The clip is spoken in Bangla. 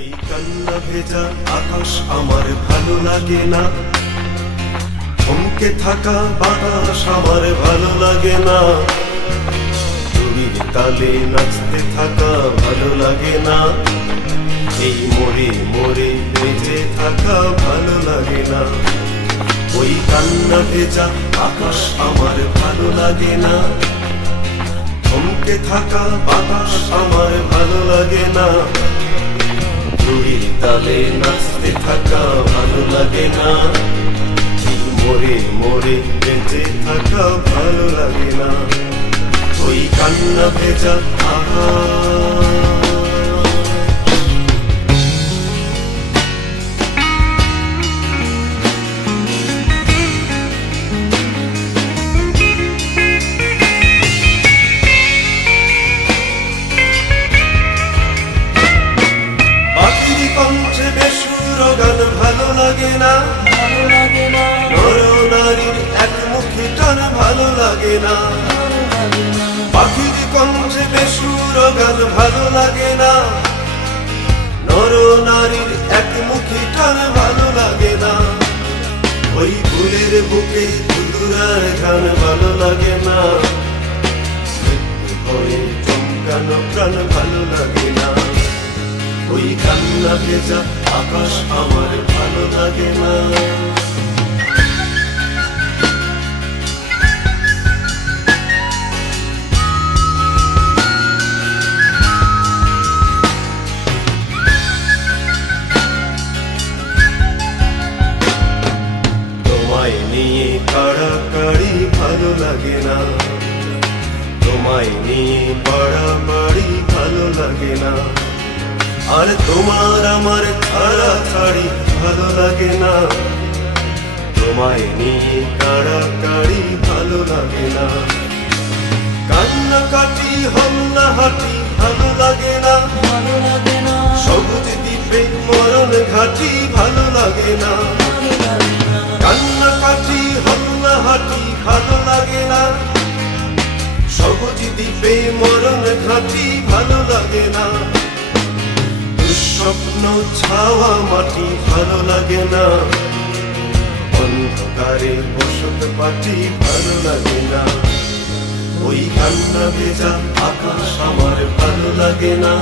ওই কান্না ভেজা আকাশ আমার ভালো লাগে না, থমকে থাকা বাতাস আমার ভালো লাগে না, চুরির তালে নাচতে থাকা ভালো লাগে না, এই মোড়ে মোড়ে বেঁচে থাকা ভালো লাগে না। ওই কান্না ভেজা আকাশ আমার ভালো লাগে না, থমকে থাকা বাতাস আমার ভালো লাগে না, চুরির তালে নাচতে থাকা ভালো লাগে না, এই মোড়ে মোড়ে বেঁচে থাকা ভালো লাগে না। ওই কান্না ভেজা আকাশ কণ্ঠে বেসুর গান ভালো লাগে না, নর নারীর একমুখী টান ভালো লাগে না, পাখির কণ্ঠে বেসুর গান ভালো লাগে না, নর নারীর একমুখী টান ভালো লাগে না, ওই ফুলের বুকে দুদুরার গান ভালো লাগে না, মৃত্যু হয়ে চমকানো প্রাণ ভালো লাগে না। ওই কান্না ভেজা আকাশ আমার ভালো লাগে না। তোমায় নিয়ে কাড়াকাড়ি ভালো লাগে না, তোমায় নিয়ে বাড়াবাড়ি ভালো লাগে না, আর তোমার আমার ছাড়াছাড়ি ভালো লাগে না, তোমায় নিয়ে কাড়াকাড়ি ভালো লাগে না, কান্নাকাটি হন্নাহাটি ভালো লাগে না, সবুজ দ্বীপে মরণ ঘাটি ভালো লাগে না, কান্নাকাটি হন্নাহাটি ভালো লাগে না, সবুজ দ্বীপে মরণ ঘাটি ভালো লাগে না, স্বপ্ন ছাওয়া মাটি ভালো লাগে না, অন্ধকারে বসত পাটি ভালো লাগে না। ওই কান্না ভেজা আকাশ আমার ভালো লাগে না।